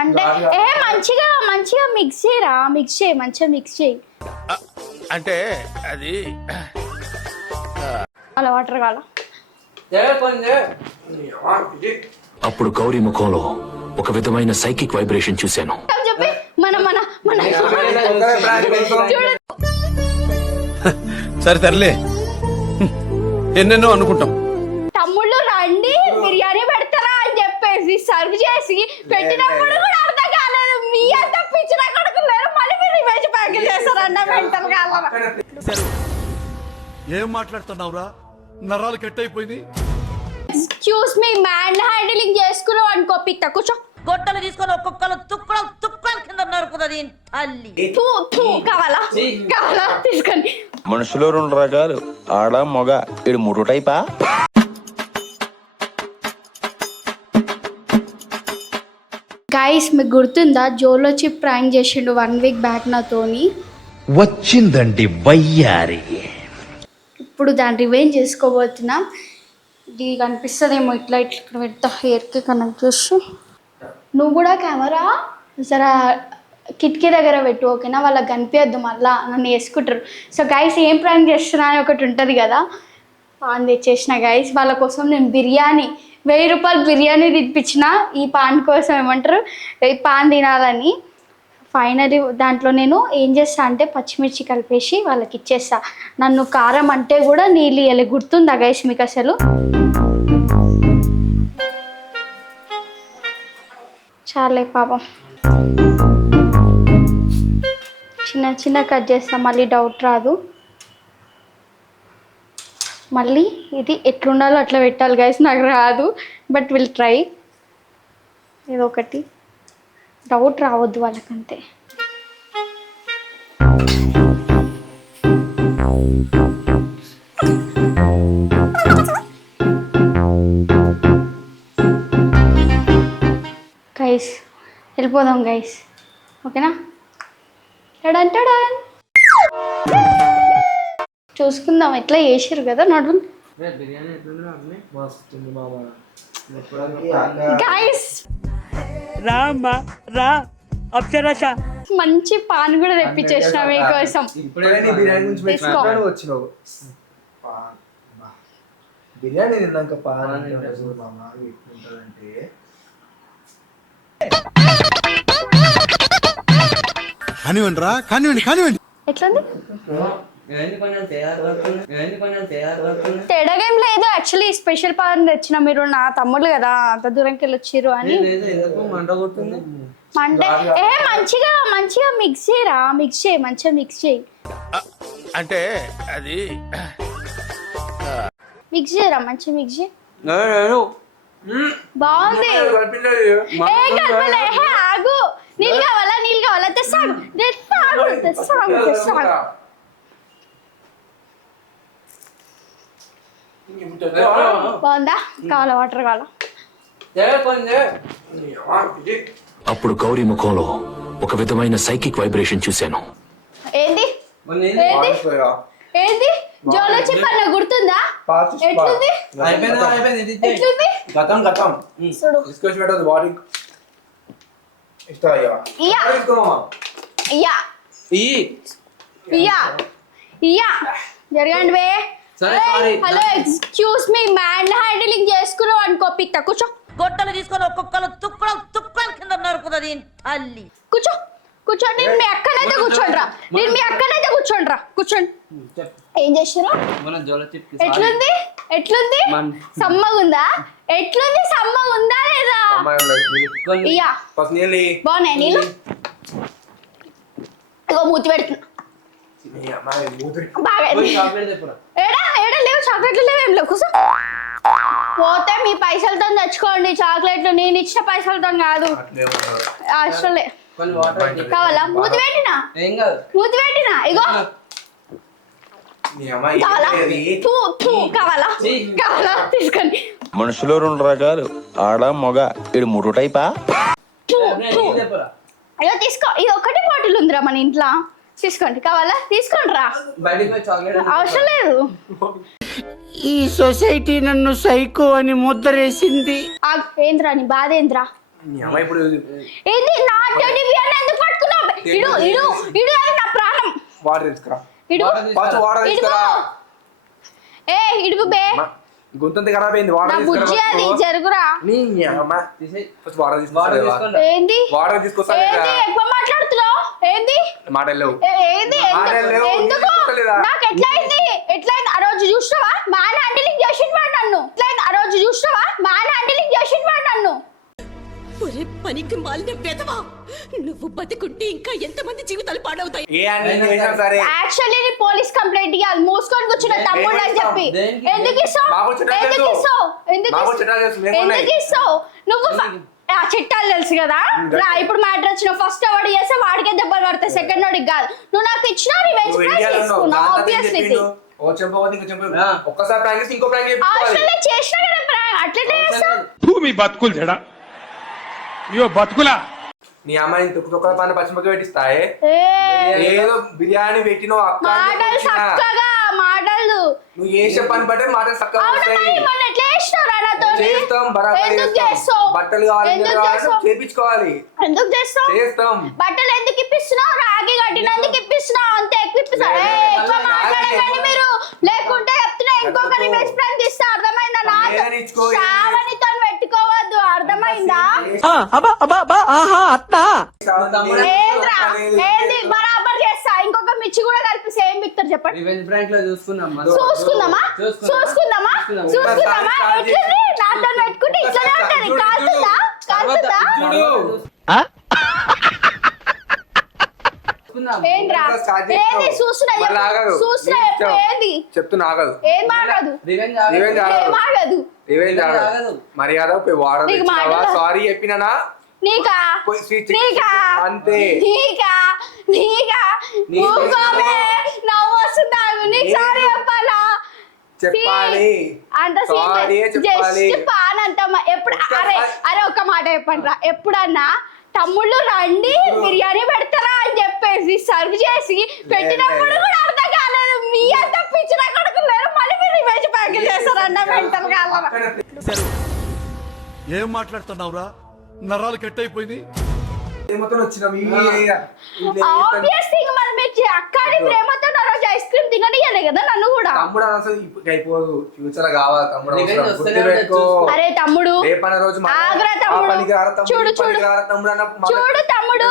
అంటే మంచిగా మంచిగా మిక్స్ చేయరా, మిక్స్ చేయి, మంచిగా మిక్స్ చేయి. అంటే అది అలా వాటర్ కావాలా? అప్పుడు గౌరీ ముఖంలో ఒక విధమైన సైకిక్ వైబ్రేషన్ చూశాను. చెప్పి మన మన మన సరే తరలే, ఎన్నెన్నో అనుకుంటాం. తమ్ముళ్ళు రండి బిర్యానీ పెడతారా అని చెప్పేసి సర్వ్ చేసి పెట్టినప్పుడు కూడా అర్థం కాలేదు. మీ అంత పిచ్చిన కొడుకున్నారు, మళ్ళీ మీరు రివెంజ్ ప్యాకేజ్ చేస్తారన్న మెంటల్ కావాలా? ఏం మాట్లాడుతున్నావురా? నరాలు కట్ అయిపోయింది. ఎక్స్క్యూజ్ మీ, మ్యాన్ హ్యాండిలింగ్ చేసుకున్నావు అనుకో, పిట్ట కూర్చో. గొట్టలు తీసుకొని ఒక్కొక్కరు తుక్కలు తుక్కల కింద నరుకుతుంది తల్లి. కావాలా కావాలా తీసుకొని. మనుషులు రెండు రకాలు, ఆడ మగ. ఇడు మూడు టైపా? గైస్ మీకు గుర్తుందా, జోలో వచ్చి ప్రాంక్ చేసిండు 1 వీక్ బ్యాక్ నాతోని. వచ్చిందండి వయ్యారి. ఇప్పుడు దాన్ని రివెంజ్ చేసుకోబోతున్నా. ఇది కనిపిస్తుందేమో, ఇట్లా ఇట్లా ఇక్కడ పెడతా, హెయిర్కి కనెక్ట్ చేసి. నువ్వు కూడా కెమెరా జరా కిటికీ దగ్గర పెట్టు, ఓకేనా? వాళ్ళకి కనిపించద్దు, మళ్ళీ నన్ను వేసుకుంటారు. సో గైస్ ఏం ప్రాంక్ చేస్తున్నా అని ఒకటి ఉంటుంది కదా, పాన్ తెచ్చేసిన గైస్. వాళ్ళ కోసం నేను బిర్యానీ 1000 రూపాయలు బిర్యానీ తినిపించిన ఈ పాన్ కోసం. ఏమంటారు, ఈ పాన్ తినాలని. ఫైనలీ దాంట్లో నేను ఏం చేస్తా అంటే పచ్చిమిర్చి కలిపేసి వాళ్ళకి ఇచ్చేస్తా. నన్ను కారం అంటే కూడా నీళ్ళు ఇవ్వలే. గుర్తుందా గైస్ మీకు అసలు? చాలే పాపం, చిన్న చిన్న కట్ చేస్తా, మళ్ళీ డౌట్ రాదు. మళ్ళీ ఇది ఎట్లుండాలో అట్లా పెట్టాలి గైస్, నాకు రాదు, బట్ విల్ ట్రై. ఏదో ఒకటి డౌట్ రావద్దు వాళ్ళకంతే. గైస్ వెళ్ళిపోదాం గైస్, ఓకేనా? టడన్ టడన్ చూసుకుందాం, ఎట్లా చేసారు కదా. నడు గైస్, రామ్మా రా అప్సరస. మంచి పాన్ కూడా తెప్పించేసిన మీకోసం. బిర్యానీ తిన్నాక పాన్ కానివ్వండి రా, కానివ్వండి కానివ్వండి. ఎట్లంది? తేడాగా ఏం లేదు. యాక్చువల్లీ స్పెషల్ పాన్ తెచ్చిన, మీరు నా తమ్ముళ్ళు కదా, అంత దూరంకి వెళ్ళి వచ్చిర్రు అని. అంటే మంచిగా మంచిగా మిక్స్ చేయరా, మిక్స్ చేయి, మంచిగా మిక్స్ చేయి. అంటే అది మిక్స్ చేయరా, మంచిగా మిక్స్ చేయి. బాగుంది. ఆగు, నీళ్ళు కావాలా, నీళ్ళు కావాలా? తెస్తాను తెస్తాను తెస్తాను తెస్తాను. బాగుందా? కావాలా వాటర్ కావాలా? అప్పుడు గౌరీ ముఖంలో ఒక విధమైన సైకిక్ వైబ్రేషన్ చూశాను. ఏంది ఏంది ఏంది? జోలో చెప్పన్న గుర్తుందా? ఎట్లుంది ఎట్లుంది? గతం గతం తీసుకొచ్చి పెట్టదు బాడీ ఇస్తా. ఇయ్యా ఇయ్యా ఇయ్యా ఇయ్యా జరగండి వే. Hello excuse me, man handling చేసుకున్నావు అనుకో, పిట్ట కూర్చో. గొట్టలు తీసుకొని ఒక్కొక్కరు తుక్కల కింద నరుకుతుంది తల్లి. కూర్చో కూర్చోండి. నేను మీ అక్కనైతే కూర్చోండి రా, నేను మీ అక్కనైతే కూర్చోండి రా, కూర్చోండి. ఏం చేసారు? ఎట్లుంది ఎట్లుంది? సమ్మగుందా? ఎట్లుంది? సమ్మగుందా లేదా? ఇయ్యా బాగున్నాయి నీళ్ళు. ఇగో మూతి పెడుతున్నా బాగా. ఏడా ఏడా లేవు, చాక్లెట్లు లేవు, ఏం లేవు. కూర్చో. పోతే మీ పైసలతో తెచ్చుకోండి చాక్లెట్లు, నేను ఇచ్చిన పైసలతో కాదు. అసలే కావాలా? మూతి పెట్టినా మూతి పెట్టినా. ఇగో కావాలా కావాలా తీసుకొని. మనుషులు రెండు రకాలు, ఆడ మగ. ఇడు మూడు టైపా? అయ్యో తీసుకో. ఇది ఒకటి బాటిల్ ఉందిరా మన ఇంట్లో, తీసుకోండి, కావాలా తీసుకోండి రా, బయటికి పోయి చాక్లెట్ అవసరం లేదు. ఈ సొసైటీ నన్ను సైకో అని ముద్రేసింది. ఏంద్రా నీ బాధ ఏంద్రా? నీ అమ్మ ఇప్పుడు ఏంది నా టెడ్డీ బియర్ ఎందుకు పట్టుకున్నావు? ఇడు ఇడు ఇడు అది నా ప్రాణం. వాటర్ తీసుకురా, ఇడు ఫస్ట్ వాటర్ తీసుకురా. ఏ ఇడుగు బే, గొంతంత ఖరాబ్ అయింది. నా వాటర్ బుజ్జి అది తీసుకురా. జరుగురా. నీ అమ్మ ఫస్ట్ వాటర్ తీసుకురా. ఏంది వాటర్ తీసుకొస్తా ఏంది ఎక్కువ మాట్లాడుతున్నావు? ఏంది మాటలు ఏంది మాటలు ఎందుకు నాకు ఎట్లయింది? ఎట్లయింది? ఆ రోజు చూసినావా మ్యాన్ హ్యాండిలింగ్ చేసిండు వాడు నన్ను. ఎట్లయింది? ఆ రోజు చూసినావా మ్యాన్ హ్యాండిలింగ్ చేసిండు వాడు నన్ను. ఒరే పనికి మాలిన వెధవా, నువ్వు బతికుంటే ఇంకా ఎంతమంది జీవితాలు పాడవుతాయి. ఏ హ్యాండిలింగ్ చేసినా సరే యాక్చువల్లీ నీ పోలీస్ కంప్లైంట్ ఇవ్వాలి, మూసుకొని కూర్చున్న తమ్ముడు అని చెప్పి. ఎందుకు ఇస్తావు? ఎందుకు ఇస్తావు? ఎందుకు ఇస్తావు నువ్వు? ఆ చిట్టాలు తెలుసు కదా. రా ఇప్పుడు మ్యాటర్ వచ్చిన ఫస్ట్ వాడు చేస్తే వాడికే దెబ్బలు పడతాయి, సెకండ్ వాడికి కాదు. నువ్వు నాకు ఇచ్చిన రివెంజ్ ప్లాన్ తీసుకున్నావు ఆబ్వియస్లీ. ఒక్కసారి ప్రాంక్ చేసి ఇంకో ప్రాంక్ అవసరం చేసినా కదా ప్రాంక్, అట్లనే చేస్తావు. మీ బతుకులు తేడా ఇయో బతుకులా. నీ అమ్మాయిని తొక్కల పైన పచ్చిమిరపకాయ పెట్టిస్తాయే. ఏ ఏదో బిర్యానీ పెట్టినో మాటలు చక్కగా మాటలు నువ్వు చేసే పని బట్టే మాటలు చక్కగా వస్తాయి. ఎట్లా చేస్తావురా నాతో? చేస్తాం, బరాబర్ ఎందుకు చేస్తాం. చేస్తావు? బట్టలు కావాలి ఎందుకు చేస్తావు? చేపించుకోవాలి. ఎందుకు చేస్తావు? చేస్తాం. బట్టలు ఎందుకు ఇప్పిస్తున్నావు? రాగి కట్టినందుకు ఇప్పిస్తున్నావు, అంతే. ఎక్కువ ఇప్పిస్తావు. ఎక్కువ మాట్లాడకండి మీరు, లేకుంటే చెప్తున్నా ఇంకొక రివెంజ్ ప్లాన్ తీస్తా. అర్థమైందా? నాకు శ్రావణితో పెట్టుకోవద్దు, అర్థమైందా? ఏంద్రా ఏంది బరాబర్ చేస్తా. ఇంకొక మిర్చి కూడా కలిపి సేమ్ మిక్చర్ చెప్పండి. రివెంజ్ ప్రాంక్ లో చూసుకుందామా? చూసుకుందామా చూసుకుందామా చూసుకుందామా? ఎట్లుంది? నాతో పెట్టుకుంటే ఇట్లనే ఉంటది. కాలుతుందా? కాలుతుందా? ఏంద్రా ఏంది? చూస్తున్నా చూస్తున్నా చెప్పు. ఏంది చెప్తున్నా ఆగదు. ఏం ఆగదు? రివెంజ్ ఏం ఆగదు? రివెంజ్ ఆగదు. మర్యాద వాటర్ నీకు మాట సారీ చెప్పినా నీకా నీకా అంతే. నీకా నీకా ఊకోమే, నవ్వు వస్తుంది. నీకు సారీ చెప్పాలా? చెప్పాలి అంత జస్ట్ పానంత ఎప్పుడు. అరే అరే ఒక్క మాట చెప్పండి రా, ఎప్పుడన్నా తమ్ముళ్ళు రండి బిర్యానీ పెడతారా అని చెప్పేసి సర్వ్ చేసి పెట్టినప్పుడు కూడా అర్థం కాలేదు. మీ అంత పిచ్చిన కొడుకు లేరు, మళ్ళీ మీరు రివెంజ్ ప్యాకేజ్ చేస్తారన్న మెంటల్ కావాలా? ఏం మాట్లాడుతున్నావురా? నరాలు కట్ అయిపోయింది. ఆబ్వియస్ థింగ్ మరి మీరు అక్కడి ప్రేమతో నా రోజు ఐస్ క్రీమ్ తిననియలే కదా నన్ను కూడా. తమ్ముడు అసలు అయిపోదు, ఫ్యూచర్ కావాలి తమ్ముడు. అరే తమ్ముడు ఆగ్రా తమ్ముడు, చూడు చూడు చూడు తమ్ముడు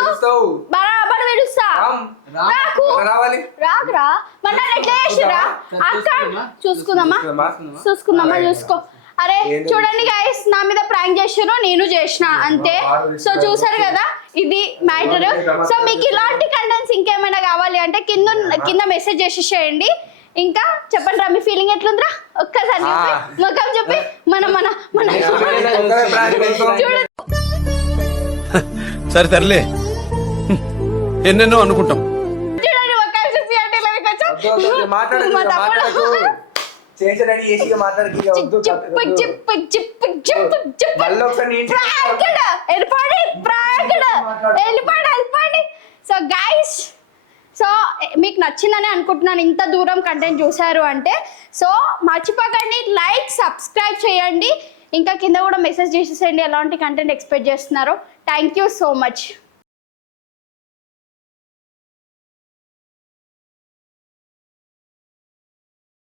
బరాబర్ విడుస్తా. నాకు రాకురా మరి నన్ను ఎట్లా చేసిరా? అక్క చూసుకుందామా చూసుకుందామా చూసుకో. అరే చూడండి గైస్, నా మీద ప్రాంక్ చేసారు, నేను చేసిన అంతే. సో చూసారు కదా, ఇది మ్యాటర్. సో మీకు ఇలాంటి కంటెంట్స్ ఇంకేమైనా కావాలి అంటే కింద మెసేజ్ చేసేసేయండి. ఇంకా చెప్పండి రా, మీ ఫీలింగ్ ఎట్లుందిరా? ఒక్కసారి ముఖం చెప్పి మన మన మన చూడండి. సరే తరలే, ఎన్నెన్నో అనుకుంటాం. చూడండి ముఖం చూసి అంటే ఇలా మా తమ్ముడు చేసేదని ఏసీగా మాట్లాడి వెళ్ళిపోండి. సో గైస్, సో మీకు నచ్చిందని అనుకుంటున్నాను. ఇంత దూరం కంటెంట్ చూసారు అంటే సో మర్చిపోకండి లైక్ సబ్స్క్రైబ్ చేయండి. ఇంకా కింద కూడా మెసేజ్ చేసేసేయండి ఎలాంటి కంటెంట్ ఎక్స్పెక్ట్ చేస్తున్నారో. Thank you so much.